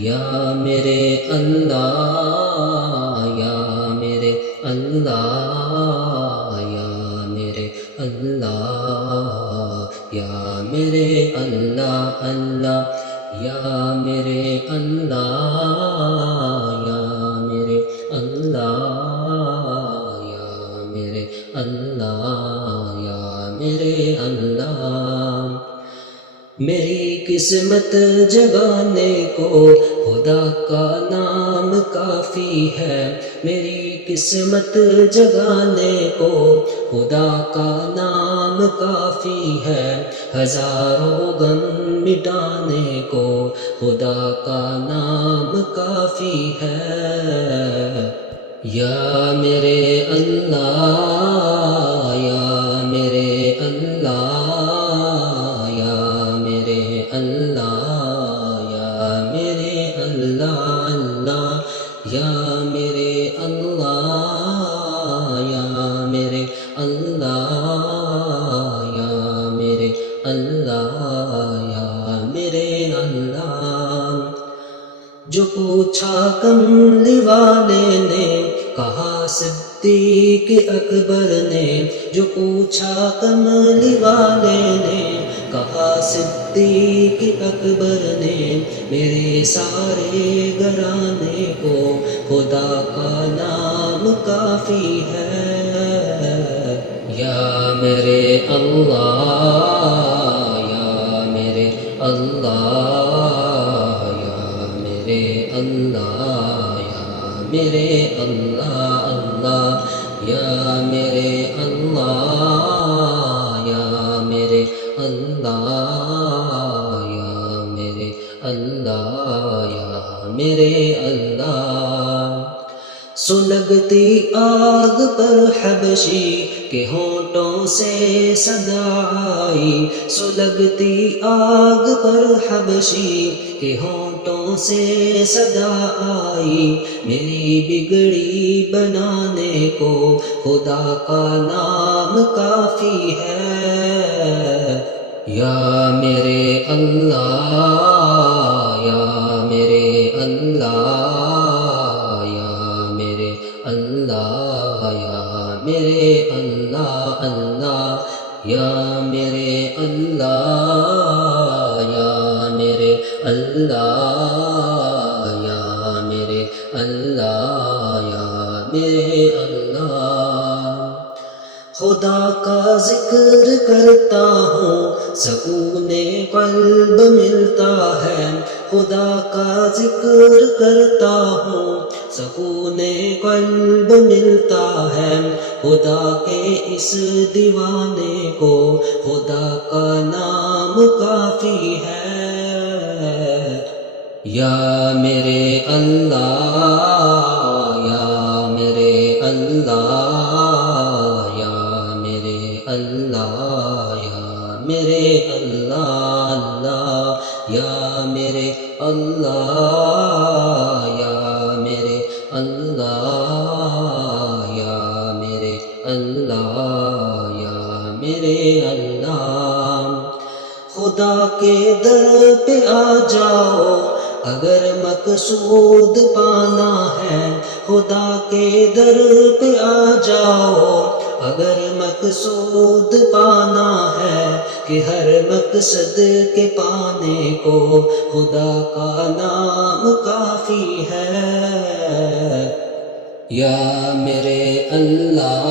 یا میرے اللہ، یا میرے اللہ، یا میرے اللہ، یا میرے اللہ، اللہ یا میرے اللہ، یا میرے اللہ، یا میرے اللہ، یا میرے اللہ۔ میری قسمت جگانے کو خدا کا نام کافی ہے، میری قسمت جگانے کو خدا کا نام کافی ہے، ہزاروں غم مٹانے کو خدا کا نام کافی ہے۔ یا میرے اللہ، یا میرے اللہ، یا میرے اللہ، یا میرے اللہ، اللہ یا میرے اللہ، یا میرے اللہ، یا میرے اللہ، یا میرے اللہ۔ جو پوچھا کملی والے نے کہا صدیق اکبر نے، جو پوچھا کملی والے نے کہا صدیق اکبر نے، میرے سارے گھرانے کو خدا کا نام کافی ہے۔ یا میرے اللہ، یا میرے اللہ، یا میرے اللہ، یا میرے اللہ، اللہ یا میرے اللہ، یا میرے اللہ، یا میرے اللہ، یا میرے اللہ۔ سلگتی آگ پر حبشی کے ہونٹوں سے صدا آئی، سلگتی آگ پر حبشی کے ہونٹوں سے صدا آئی، میری بگڑی بنانے کو خدا کا نام کافی ہے۔ یا میرے اللہ، یا میرے اللہ، یا میرے اللہ، یا میرے اللہ، اللہ یا میرے اللہ، یا میرے اللہ، یا میرے اللہ، یا میرے اللہ۔ خدا کا ذکر کرتا ہوں سکون قلب ملتا ہے، خدا کا ذکر کرتا ہوں سکون قلب ملتا ہے، خدا کے اس دیوانے کو خدا کا نام کافی ہے۔ یا میرے اللہ، یا میرے اللہ، یا میرے اللہ، یا میرے اللہ، اللہ یا میرے اللہ، یا میرے اللہ، یا میرے اللہ، یا میرے اللہ۔ خدا کے در پہ آ جاؤ اگر مقصود پانا ہے، خدا کے در پہ آ جاؤ اگر مقصود پانا ہے، کہ ہر مقصد کے پانے کو خدا کا نام کافی ہے۔ یا میرے اللہ،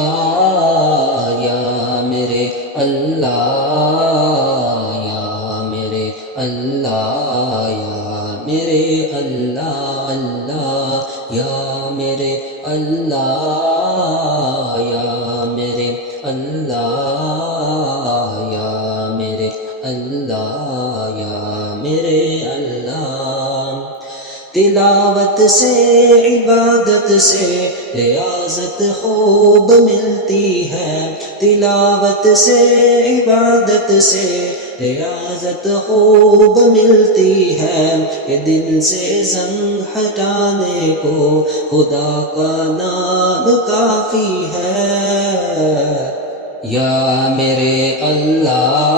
یا میرے اللہ، یا میرے اللہ، یا میرے اللہ، اللہ یا میرے اللہ، یا میرے اللہ، یا میرے اللہ، یا میرے اللہ۔ تلاوت سے عبادت سے ریاضت خوب ملتی ہے، تلاوت سے عبادت سے ریاضت خوب ملتی ہے، کہ دل سے زنگ ہٹانے کو خدا کا نام کا کافی ہے یا میرے اللہ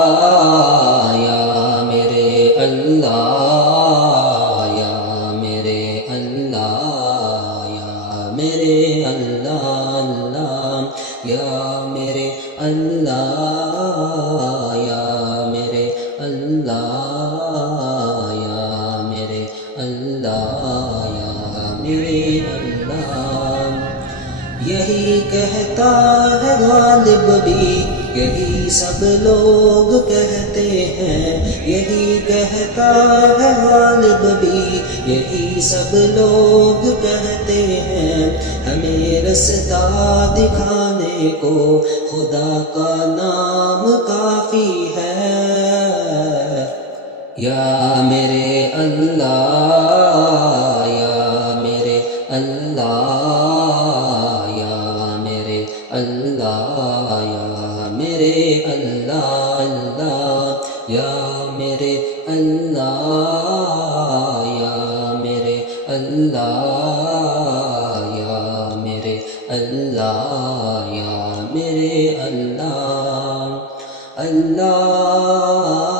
یا میرے اللہ یا میرے اللہ یا میرے اللہ اللہ یا میرے اللہ یا میرے اللہ یا میرے اللہ یا میرے اللہ یہی کہتا ہے غالب بھی یہی سب لوگ کہتے ہیں یہی کہتا ہے غالب بھی یہی سب لوگ کہتے ہیں ہمیں رستہ دکھانے کو خدا کا نام کافی ہے یا میرے اللہ یا میرے اللہ یا میرے اللہ یا میرے اللہ اللہ یا میرے اللہ یا میرے اللہ یا میرے اللہ یا میرے اللہ اللہ